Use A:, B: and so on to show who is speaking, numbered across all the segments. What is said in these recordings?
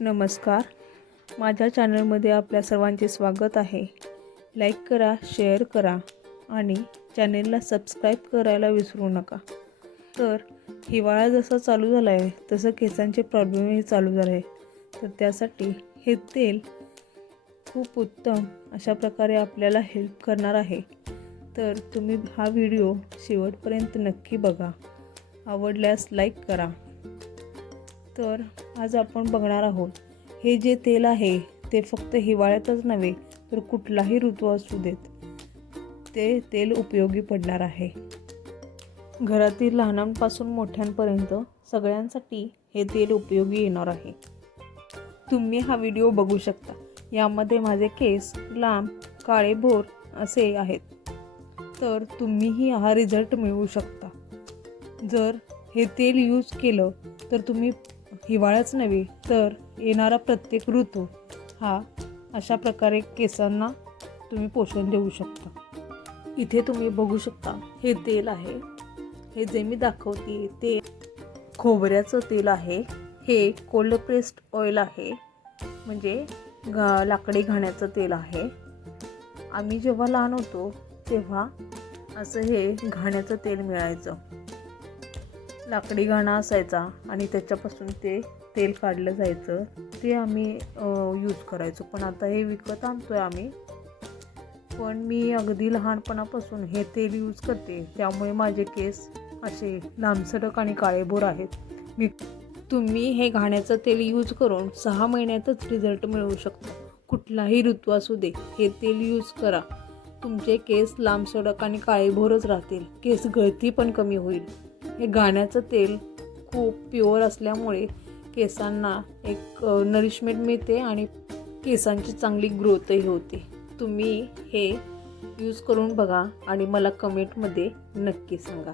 A: नमस्कार. माझ्या चॅनलमध्ये आपल्या सर्वांचे स्वागत आहे. लाईक करा शेअर करा आणि चॅनेलला सबस्क्राईब करायला विसरू नका. तर हिवाळा जसा चालू झाला आहे तसं केसांचे प्रॉब्लेमही चालू झाले. आहे तर त्यासाठी हे तेल खूप उत्तम अशा प्रकारे आपल्याला हेल्प करणार आहे. तर तुम्ही हा व्हिडिओ शेवटपर्यंत नक्की बघा. आवडल्यास लाईक करा. तर आज आपण बघणार आहोत हे जे तेल आहे ते फक्त हिवाळ्यातच नव्हे तर कुठलाही ऋतू असू देत ते तेल उपयोगी पडणार आहे. घरातील लहानांपासून मोठ्यांपर्यंत सगळ्यांसाठी हे तेल उपयोगी येणार आहे. तुम्ही हा व्हिडिओ बघू शकता. यामध्ये माझे केस लांब काळे भोर असे आहेत. तर तुम्हीही हा रिझल्ट मिळवू शकता. जर हे तेल यूज केलं तर तुम्ही हिवाळाच नव्हे तर येणारा प्रत्येक ऋतू हा अशा प्रकारे केसांना तुम्ही पोषण देऊ शकता. इथे तुम्ही बघू शकता हे तेल आहे. हे जे मी दाखवते ते खोबऱ्याचं तेल आहे. हे कोल्ड प्रेस्ड ऑइल आहे. म्हणजे घा लाकडी घाण्याचं तेल आहे. आम्ही जेव्हा लहान होतो तेव्हा असं हे घाण्याचं तेल मिळायचं. लाकडी घाणा असायचा आणि त्याच्यापासून ते तेल काढलं जायचं. ते आम्ही यूज करायचो. पण आता हे विकत आणतो आहे आम्ही. पण मी अगदी लहानपणापासून हे तेल यूज करते. त्यामुळे माझे केस असे लांबसडक आणि काळेभोर आहेत. मी तुम्ही हे घाण्याचं तेल यूज करून सहा महिन्यातच रिझल्ट मिळवू शकता. कुठलाही ऋतू असू दे हे तेल यूज करा. तुमचे केस लांबसडक आणि काळेभोरच राहतील. केस गळती पण कमी होईल. हे गाण्याचं तेल खूप प्युअर असल्यामुळे केसांना एक नरिशमेंट मिळते आणि केसांची चांगली ग्रोथही होते. तुम्ही हे यूज करून बघा आणि मला कमेंटमध्ये नक्की सांगा.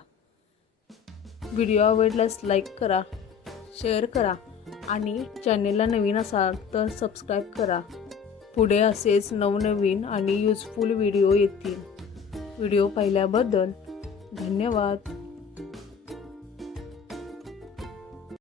A: व्हिडिओ आवडल्यास लाईक करा शेअर करा आणि चॅनेलला नवीन असाल तर सबस्क्राईब करा. पुढे असेच नवनवीन आणि युजफुल व्हिडिओ येतील. व्हिडिओ पाहिल्याबद्दल धन्यवाद.